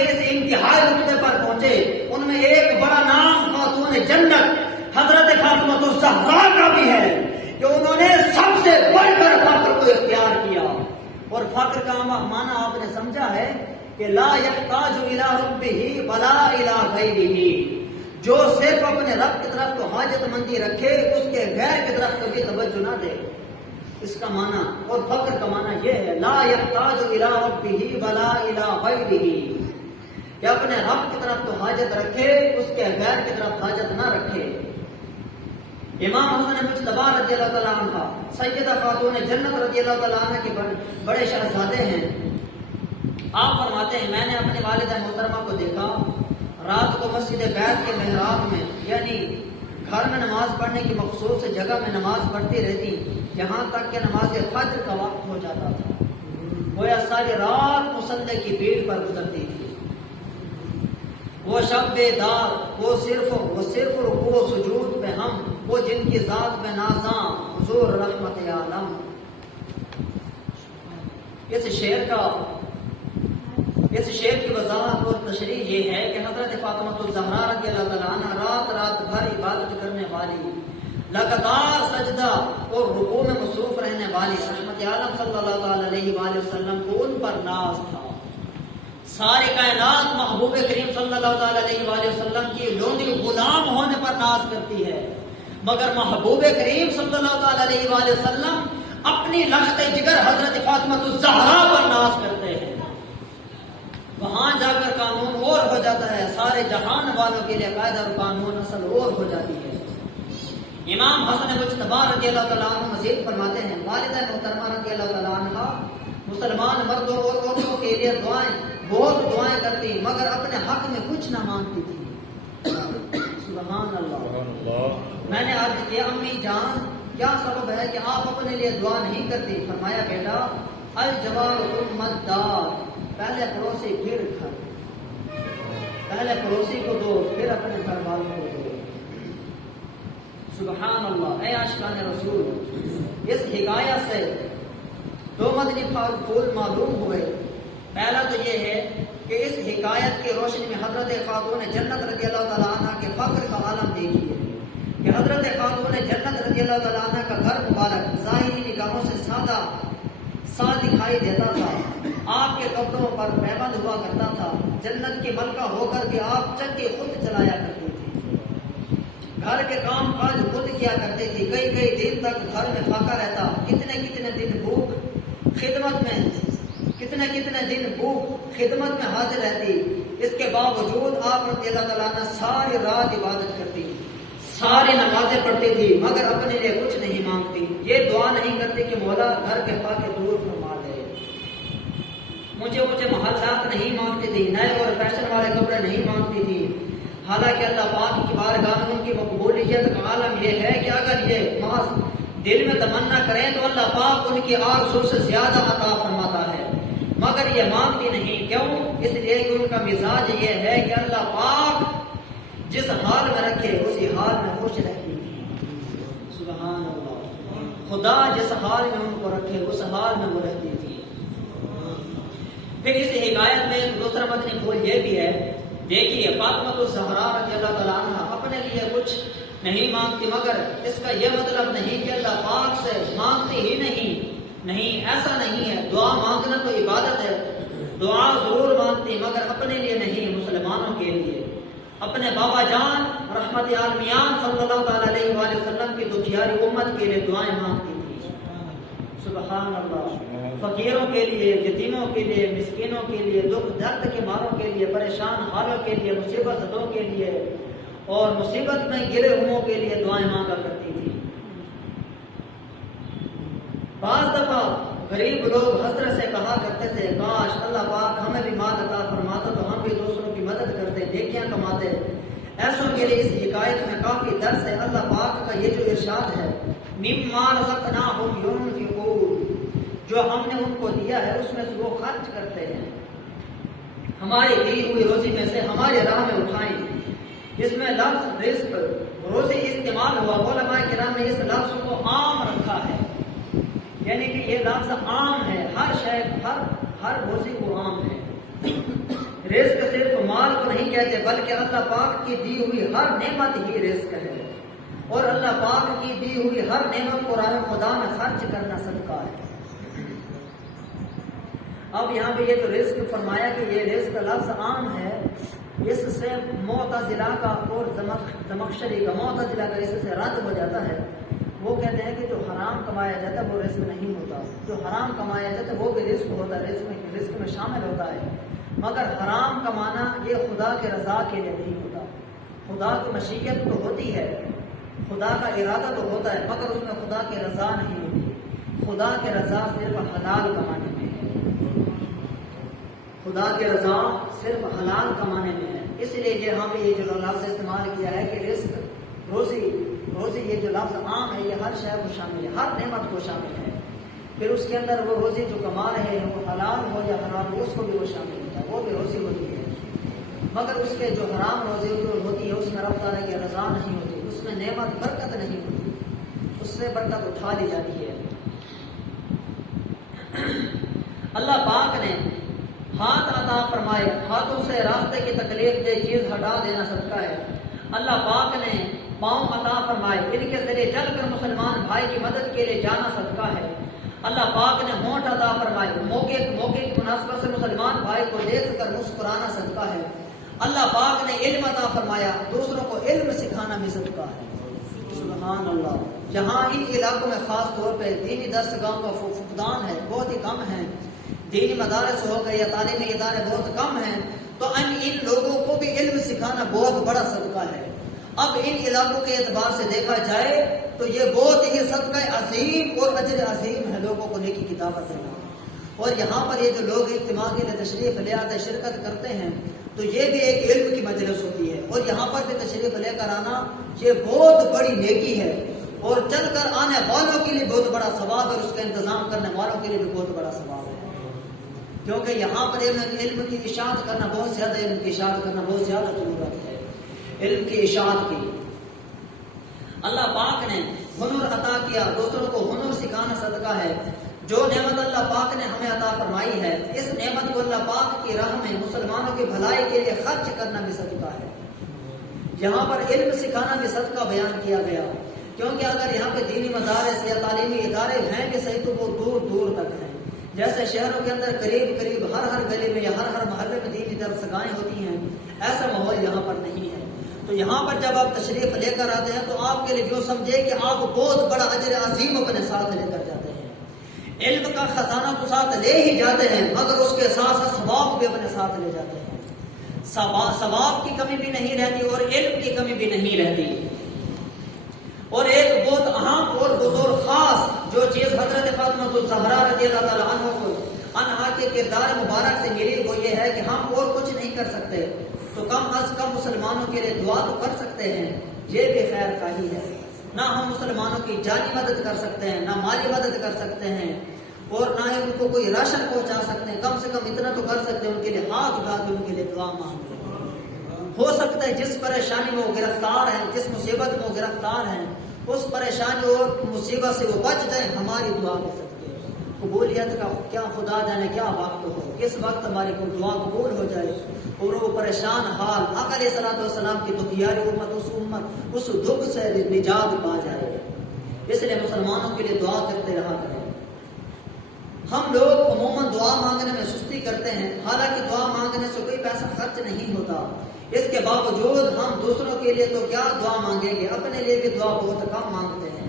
کے اس انتہائی رتبے پر پہنچے، ان میں ایک بڑا نام خاتون جنت حضرت فاطمہ الزہرا کا بھی ہے کہ انہوں نے سب سے بڑھ کر فخر کو اختیار کیا. اور فخر کا معنی آپ نے سمجھا ہے کہ لا یحتاج الی ربہ ولا الی غیرہ، جو صرف اپنے رب کی طرف تو حاجت مندی رکھے، اس کے غیر کی طرف کبھی توجہ نہ دے. اس کا معنی اور فخر کا معنی یہ ہے لا یحتاج الی ربہ ولا الی غیرہ، کہ اپنے رب کی طرف تو حاجت رکھے، اس کے غیر کی طرف حاجت نہ رکھے. امام حسن مجتبی رضی اللہ تعالیٰ عنہ سیدہ خاتون جنت رضی اللہ تعالیٰ عنہ کے بڑے شہزادے ہیں. آپ فرماتے ہیں میں نے اپنی والدہ محترمہ کو دیکھا رات کو مسجد بیت کے محراب میں، یعنی گھر میں نماز پڑھنے کی مخصوص جگہ میں نماز پڑھتی رہتی، یہاں تک کہ نماز فجر کا وقت ہو جاتا تھا. گویا ساری رات مصلی کی بھیڑ پر گزرتی تھی. وہ شب بیدار، وہ صرف رکوع و سجود میں ہم، وہ جن کی ذات میں نازاں حضور رحمت عالم. اس شعر کی وضاحت اور تشریح یہ ہے کہ حضرت فاطمہ الزہرا رضی اللہ تعالیٰ عنہ رات بھر عبادت کرنے والی، لگاتار سجدہ اور رکوع میں مصروف رہنے والی رحمت عالم صلی اللہ علیہ وآلہ وسلم کو ان پر ناز تھا. ساری کائنات محبوب کریم صلی اللہ علیہ وآلہ وسلم کی لونڈی غلام ہونے پر ناز کرتی ہے، مگر محبوب کریم صلی اللہ علیہ وآلہ وسلم اپنی لخت جگر حضرت فاطمہ الزہرا پر ناز کرتے ہیں. وہاں جا کر قانون اور ہو جاتا ہے، سارے جہان والوں کے لیے قاعدہ اور قانون اصل اور ہو جاتی ہے. امام حسن مجتبی رضی اللہ تعالیٰ عنہ مزید فرماتے ہیں والدہ محترمہ رضی اللہ تعالیٰ عنہ مسلمان مردوں اور عورتوں کے لیے بہت دعائیں کرتی، مگر اپنے حق میں کچھ نہ مانگتی تھی. سبحان اللہ. میں نے عرض کیا امی جان کیا سبب ہے کہ آپ اپنے لیے دعا نہیں کرتی؟ فرمایا بیٹا الجوار ثم الدار، پہلے پڑوسی پھر گھر، پہلے پڑوسی کو دو پھر اپنے گھر والوں کو دو. سبحان اللہ. اے عاشقان رسول، اس حکایت سے دو مدنی پھول معلوم ہوئے. پہلا تو یہ ہے کہ اس حکایت کی روشنی میں حضرت خاتون جنت رضی اللہ تعالیٰ عنہ کے فخر کا عالم دیکھیے کہ حضرت خاتون جنت رضی اللہ تعالیٰ عنہ کا گھر مبارک ظاہری نگاہوں سے سادہ دکھائی دیتا تھا. آپ کے کپڑوں پر پیبند ہوا کرتا تھا. جنت کی ملکہ ہو کر بھی آپ چکی خود چلایا کرتی تھی. گھر کے کام کاج خود کیا کرتی تھی. کئی دن تک گھر میں فاقہ رہتا. کتنے دن بھوک خدمت میں حاضر رہتی. اس کے باوجود آپ رضی اللہ تعالیٰ عنہ ساری رات عبادت کرتی، ساری نمازیں پڑھتی تھی، مگر اپنے لیے کچھ نہیں مانگتی. یہ دعا نہیں کرتی کہ مولا گھر کے فاقے دور فرما دے. مجھے محلات نہیں مانگتی تھی، نئے اور فیشن والے کپڑے نہیں مانگتی تھی. حالانکہ اللہ پاک کی بارگاہ میں ان کی مقبولیت کا عالم یہ ہے کہ اگر یہ محض دل میں تمنا کریں تو اللہ پاک ان کی آرزو سے زیادہ عطا فرماتا ہے، مگر یہ مانگتی نہیں. کیوں؟ اس لیے کہ ان کا مزاج یہ ہے کہ اللہ پاک جس حال میں رکھے اسی حال میں خوش رہتی تھی. سبحان اللہ. خدا جس حال میں ان کو رکھے اس حال میں وہ رہتی تھی. پھر اس حکایت میں دوسرا مدنی پھول یہ بھی ہے، دیکھیے فاطمہ الزہرا رضی اللہ تعالیٰ عنہ اپنے لیے کچھ نہیں مانگتی، مگر اس کا یہ مطلب نہیں کہ اللہ پاک سے مانگتی ہی نہیں، ایسا نہیں ہے. دعا مانگنا تو عبادت ہے، دعا ضرور مانگتی مگر اپنے لیے نہیں، مسلمانوں کے لیے، اپنے بابا جان رحمت عالمیان صلی اللہ تعالیٰ علیہ وآلہ وسلم کی دکھیاری امت کے لیے دعائیں مانگتی تھی. سبحان اللہ. فقیروں کے لیے، یتیموں کے لیے، مسکینوں کے لیے، دکھ درد کے ماروں کے لیے، پریشان حالوں کے لیے، مصیبت زدوں کے لیے اور مصیبت میں گرے ہوئوں کے لیے دعائیں مانگا کرتی تھی. بعض دفعہ غریب لوگ حسرت سے کہا کرتے تھے کاش اللہ پاک ہمیں بھی مال عطا فرماتا تو ہم بھی دوسروں کی مدد کرتے، نیکیاں کماتے. ایسوں کے لیے اس حکایت میں کافی درس ہے. اللہ پاک کا یہ جو ارشاد ہے مما رزقناہم ينفقون، جو ہم نے ان کو دیا ہے اس میں سے وہ خرچ کرتے ہیں، ہماری دی ہوئی روزی میں سے ہمارے راہ میں اٹھائیں. اس میں لفظ رزق روزی استعمال ہوا. علماء کرام نے اس لفظ کو عام رکھا ہے، یعنی کہ یہ لفظ عام ہے، ہر شے ہر روزی کو عام ہے. رزق صرف مال کو نہیں کہتے بلکہ اللہ پاک کی دی ہوئی ہر نعمت ہی رزق ہے، اور اللہ پاک کی دی ہوئی ہر نعمت کو راہ خدا میں خرچ کرنا صدقہ ہے۔ اب یہاں پہ یہ جو رزق فرمایا کہ یہ رزق لفظ عام ہے، اس سے معتزلہ کا اور زمخشری کا معتزلہ کا اس سے رد ہو جاتا ہے۔ وہ کہتے ہیں کہ جو حرام کمایا جاتا ہے وہ رزق نہیں ہوتا، جو حرام کمایا جاتا ہے وہ بھی رزق ہوتا ہے، رزق میں شامل ہوتا ہے، مگر حرام کمانا یہ خدا کے رضا کے لیے نہیں ہوتا۔ خدا کی مشیت تو ہوتی ہے، خدا کا ارادہ تو ہوتا ہے، مگر اس میں خدا کی رضا نہیں ہوتی۔ خدا کی رضا صرف حلال کمانے میں ہے، خدا کی رضا صرف حلال کمانے میں ہے۔ اس لیے یہاں پہ یہ جو لفظ استعمال کیا ہے کہ رزق، روزی، یہ جو لفظ عام ہے یہ ہر شے کو شامل ہے، ہر نعمت کو شامل ہے۔ پھر اس کے اندر وہ روزی جو کما رہے ہیں وہ حلال ہو یا حرام ہو اس کو بھی وہ شامل ہوتا ہے، وہ بھی روزی ہوتی ہے، مگر اس کے جو حرام روزی جو ہوتی ہے اس میں رب تعالیٰ کی رضا نہیں ہوتی، اس میں نعمت برکت نہیں ہوتی، اس سے برکت اٹھا لی جاتی ہے۔ اللہ پاک نے ہاتھ عطا فرمائے، ہاتھوں سے راستے کی تکلیف دہ چیز ہٹا دینا صدقہ ہے۔ اللہ پاک نے پاؤں عطا فرمائے، ان کے ذریعے چل کر مسلمان بھائی کی مدد کے لیے جانا صدقہ ہے۔ اللہ پاک نے ہونٹ عطا فرمائے، موقع کی مناسبت سے مسلمان بھائی کو دیکھ کر مسکرانا صدقہ ہے۔ اللہ پاک نے علم عطا فرمایا، دوسروں کو علم سکھانا بھی صدقہ ہے۔ سبحان اللہ۔ جہاں ان علاقوں میں خاص طور پہ دینی درسگاہوں کا فقدان ہے، بہت ہی کم ہے، دینی مدارس ہو گئے یا تعلیمی ادارے بہت کم ہیں، تو ان لوگوں کو بھی علم سکھانا بہت بڑا صدقہ ہے۔ اب ان علاقوں کے اعتبار سے دیکھا جائے تو یہ بہت ہی صدقہ عظیم اور اجر عظیم ہے لوگوں کو نیکی کی دعوت دینا۔ اور یہاں پر یہ جو لوگ اجتماع کے لیے تشریف لے آتے شرکت کرتے ہیں تو یہ بھی ایک علم کی مجلس ہوتی ہے، اور یہاں پر بھی تشریف لے کر آنا یہ بہت بڑی نیکی ہے، اور چل کر آنے والوں کے لیے بہت بڑا ثواب ہے، اور اس کا انتظام کرنے والوں کے لیے بھی بہت بڑا ثواب ہے، کیونکہ یہاں پر علم کی اشاعت کرنا بہت زیادہ، علم کی اشاعت کرنا بہت زیادہ ضرورت ہے، علم کی اشاعت کی۔ اللہ پاک نے ہنر عطا کیا، دوسروں کو ہنر سکھانا صدقہ ہے۔ جو نعمت اللہ پاک نے ہمیں عطا فرمائی ہے، اس نعمت کو اللہ پاک کی راہ میں مسلمانوں کی بھلائی کے لیے خرچ کرنا بھی صدقہ ہے۔ یہاں پر علم سکھانا بھی صدقہ بیان کیا گیا، کیونکہ اگر یہاں پہ دینی مدارس یا تعلیمی ادارے ہیں بھی صحیح تو وہ دور دور تک ہیں۔ جیسے شہروں کے اندر قریب قریب ہر گلی میں یا ہر محلے میں دینی درسگاہیں ہوتی ہیں، ایسا ماحول یہاں پر نہیں ہے۔ تو یہاں پر جب آپ تشریف لے کر آتے ہیں تو آپ کے لیے جو سمجھے کہ آپ بہت بڑا اجر عظیم اپنے ساتھ لے کر جاتے ہیں۔ علم کا خزانہ تو ساتھ لے ہی جاتے ہیں، مگر اس کے ساتھ ساتھ ثواب بھی اپنے ساتھ لے جاتے ہیں۔ ثواب کی کمی بھی نہیں رہتی اور علم کی کمی بھی نہیں رہتی۔ اور ایک بہت اہم اور بزرگ خاص جو چیز حضرت فاطمہ الزہرا رضی اللہ تعالیٰ عنہا کے کردار مبارک سے ملی وہ یہ ہے کہ ہم اور کچھ نہیں کر سکتے تو کم از کم مسلمانوں کے لیے دعا تو کر سکتے ہیں، یہ بھی خیر خواہی ہے۔ نہ ہم مسلمانوں کی جانی مدد کر سکتے ہیں، نہ مالی مدد کر سکتے ہیں، اور نہ ہی ان کو کوئی راشن پہنچا سکتے ہیں، کم سے کم اتنا تو کر سکتے ہیں ان کے لیے ہاتھ اٹھا کے ان کے لیے دعا مانگتے ہیں۔ ہو سکتا ہے جس پریشانی میں وہ گرفتار ہیں، جس مصیبت میں وہ گرفتار ہیں، اس پریشانی اور مصیبت سے وہ بچ جائیں ہماری دعا کے صدقے۔ قبولیت کا کیا خدا جانے کیا وقت ہو، کس وقت ہماری کوئی دعا قبول ہو جائے اور وہ پریشان حال آقا علیہ السلام کی دکھیاری امت اس دکھ سے نجات پا جائے۔ اس لیے مسلمانوں کے لیے دعا کرتے رہا کریں۔ ہم لوگ عموماً دعا مانگنے میں سستی کرتے ہیں، حالانکہ دعا مانگنے سے کوئی پیسہ خرچ نہیں ہوتا، اس کے باوجود ہم دوسروں کے لیے تو کیا دعا مانگیں گے، اپنے لیے بھی دعا بہت کم مانگتے ہیں۔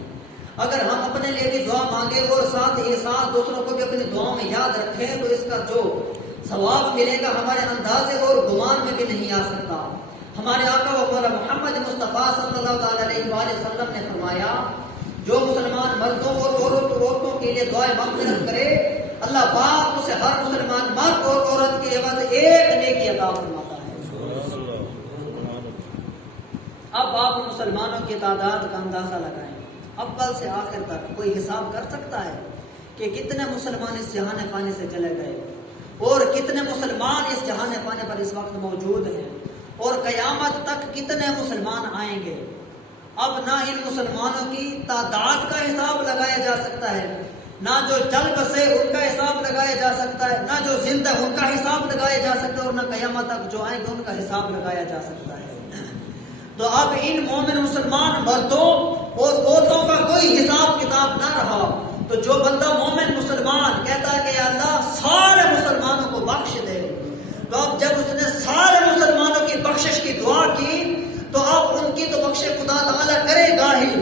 اگر ہم اپنے لیے بھی دعا مانگیں اور ساتھ ہی ساتھ دوسروں کو بھی اپنی دعاؤں میں یاد رکھیں تو اس کا جو ثواب ملے گا ہمارے اندازے اور گمان میں بھی نہیں آ سکتا۔ ہمارے آقا و مولا محمد مصطفیٰ صلی اللہ تعالیٰ علیہ وآلہ وسلم نے فرمایا جو مسلمان مردوں اور عورتوں کے لیے دعائیں مغفرت کرے اللہ پاک اسے ہر مسلمان مرد اور عورت کے عوض ایک نیکی عطا فرماتا ہے۔ اب آپ مسلمانوں کی تعداد کا اندازہ لگائیں، اول سے آخر تک کوئی حساب کر سکتا ہے کہ کتنے مسلمان اس جہان فانی سے چلے گئے اور کتنے مسلمان اس جہان فانی پر اس وقت موجود ہیں اور قیامت تک کتنے مسلمان آئیں گے؟ اب نہ ان مسلمانوں کی تعداد کا حساب لگایا جا سکتا ہے، نہ جو چل بسے ان کا حساب لگایا جا سکتا ہے، نہ جو زندہ ان کا حساب لگایا جا سکتا ہے، اور نہ قیامت تک جو آئیں گے ان کا حساب لگایا جا سکتا ہے۔ تو اب ان مومن مسلمان مردوں اور عورتوں کا کوئی حساب کتاب نہ رہا۔ تو جو بندہ مومن مسلمان کہتا ہے کہ یا اللہ سارے مسلمانوں کو بخش دے، تو اب جب اس نے سارے مسلمانوں کی بخشش کی دعا کی تو اب ان کی تو بخش خدا تعالیٰ کرے گا ہی،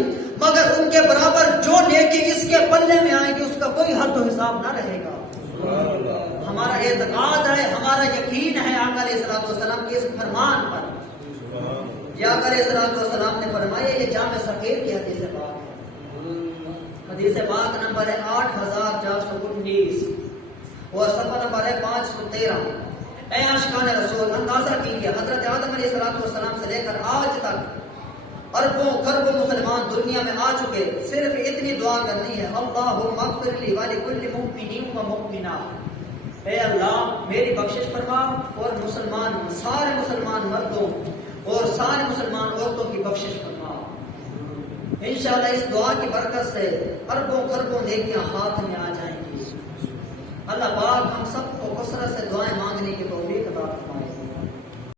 مگر ان کے برابر جو نیکی اس کے پلے میں آئے گی اس کا کوئی حد و حساب نہ رہے گا۔ ہمارا اعتقاد ہے، ہمارا یقین ہے آقا علیہ الصلوۃ والسلام کے اس فرمان پر۔ یہ آقا علیہ الصلوۃ والسلام نے فرمایا، یہ جامع صغیر کی حدیث پاک ہے، حدیث پاک نمبر ہے 8419 اور صفحہ نمبر ہے 513۔ اے عاشقان رسول، اندازہ کیجیے حضرت آدم علیہ السلام سے لے کر آج تک اربوں خربوں مسلمان دنیا میں آ چکے، صرف اتنی دعا کرنی ہے، اللہم اغفر لی ولکل مؤمن و مؤمنہ، اے اللہ میری بخشش فرما اور سارے مسلمان مردوں اور سارے مسلمان عورتوں کی بخشش فرما۔ انشاءاللہ اس دعا کی برکت سے اربوں خربوں نیکیاں ہاتھ میں آ جائیں گی۔ اللہ پاک ہم سب کو کثرت سے دعائیں مانگنے کی توفیق عطا فرمائے۔